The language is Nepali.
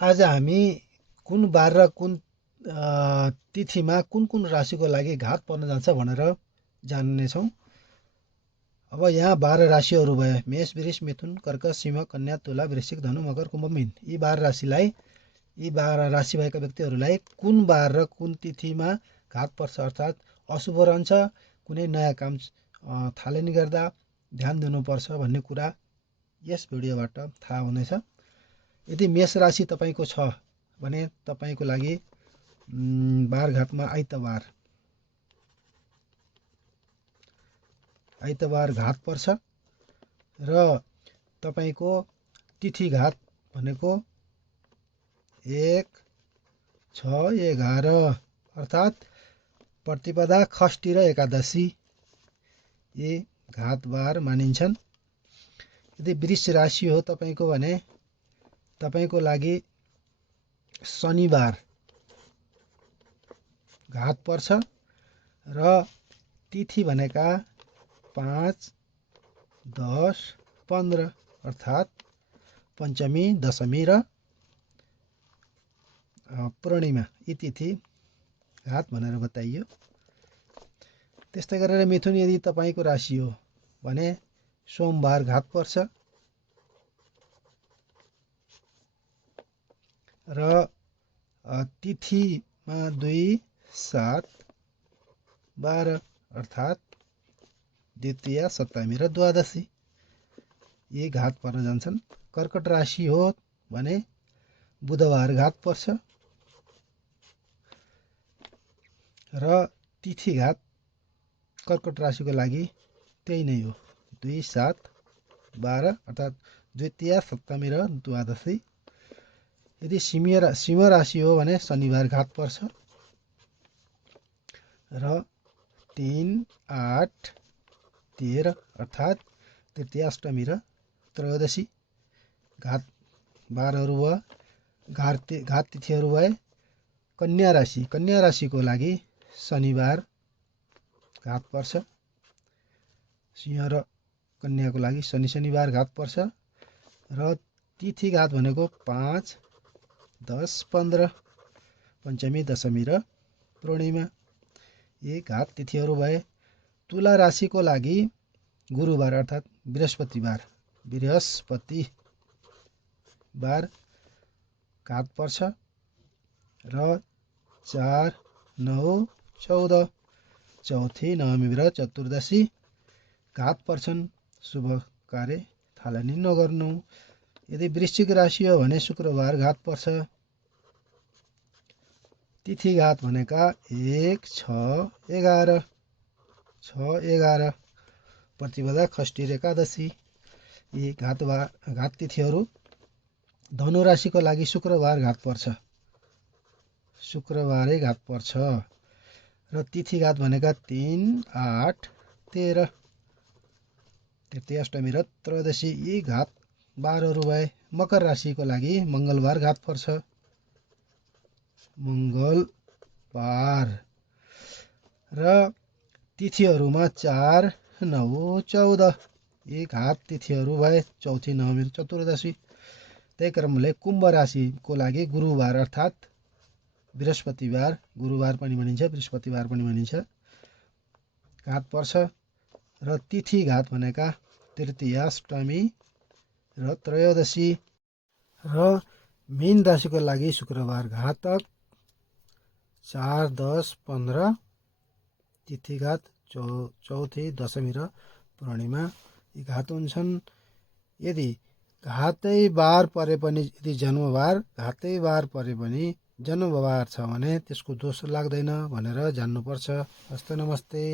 आज हामी कुन बार र कुन तिथिमा कुन कुन राशिको लागि घात पर्न जान्छ भनेर जान्नेछौँ। अब यहाँ 12 राशिहरू भए मेष, वृष, मिथुन, कर्क, सिंह, कन्या, तुला, वृश्चिक, धनु, मकर, कुम्भ, मीन। यी 12 राशि भएका व्यक्तिहरूलाई कुन बार र कुन तिथिमा घात पर्छ अर्थात् अशुभ रहन्छ, कुनै नयाँ काम थालनी गर्दा ध्यान दिनुपर्छ भन्ने कुरा यस भिडियोबाट थाहा हुनेछ। यदि मेष राशि तपाईँको छ भने तपाईँको लागि बारघातमा आइतबार घात पर्छ र तपाईँको तिथि घात भनेको 1, 6, 11 अर्थात् प्रतिपदा, खष्टी र एकादशी यी घातबार मानिन्छन्। यदि वृष राशि हो तपाईँको भने तपाईँको लागि शनिबार घात पर्छ र तिथि भनेका 5, 10, 15 अर्थात् पञ्चमी, दशमी र पूर्णिमा यी तिथि घात भनेर बताइयो। त्यस्तै गरेर मिथुन यदि तपाईँको राशि हो भने सोमबार घात पर्छ र तिथिमा 2, 7, 12 अर्थात् द्वितीया, सप्तमी र द्वादशी यी घात पर्न जान्छन्। कर्कट राशि हो भने बुधबार घात पर्छ र तिथि घात कर्कट राशिको लागि त्यही नै हो, 2, 7, 12 अर्थात् द्वितीया, सप्तमी र द्वादशी। यदि सिंह राशि हो भने शनिबार घात पर्छ र 3, 8, 13 अर्थात् तृतीया, अष्टमी र त्रयोदशी घात बारहरू भयो, घात तिथिहरू भए। कन्या राशिको लागि शनिबार घात पर्छ। सिंह र कन्याको लागि शनिबार घात पर्छ र तिथि घात भनेको 5, 10, 15 पञ्चमी, दशमी र पूर्णिमा यी घात तिथिहरू भए। तुला राशिको लागि गुरुबार अर्थात् बृहस्पतिबार घात पर्छ र 4, 9, 14 चौथी, नवमी र चतुर्दशी घात पर्छन्। शुभ कार्य थालनी नगर्नु। यदि वृश्चिक राशि हो भने शुक्रबार घात पर्छ। तिथि घात भनेका 1, 6, 11 प्रतिपदा, खष्टी र एकादशी यी घात तिथिहरू। धनु राशिको लागि शुक्रबार घात पर्छ, शुक्रबारै घात पर्छ र तिथि घात भनेका 3, 8, 13 तृतीया, अष्टमी र त्रयोदशी यी घात बारहरू भए। मकर राशिको लागि मङ्गलबार घात पर्छ, मङ्गलबार र तिथिहरूमा 4, 9, 14 यी घात तिथिहरू भए। चौथी, नवमी र चतुर्दशी। त्यही क्रमले कुम्भ राशिको लागि गुरुबार अर्थात् बृहस्पतिबार, गुरुबार पनि भनिन्छ, बृहस्पतिबार पनि भनिन्छ, घात पर्छ र तिथि घात भनेका तृतीया, अष्टमी र त्रयोदशी। र मीन राशिको लागि शुक्रबार घातक 4, 10, 15 तिथि घात चौथी, दशमी र पूर्णिमा यी घात हुन्छन्। यदि घातै बार परे पनि, यदि जन्मबार घातै बार परे पनि जन्मबार छ भने त्यसको दोष लाग्दैन भनेर जान्नुपर्छ। हस्त नमस्ते।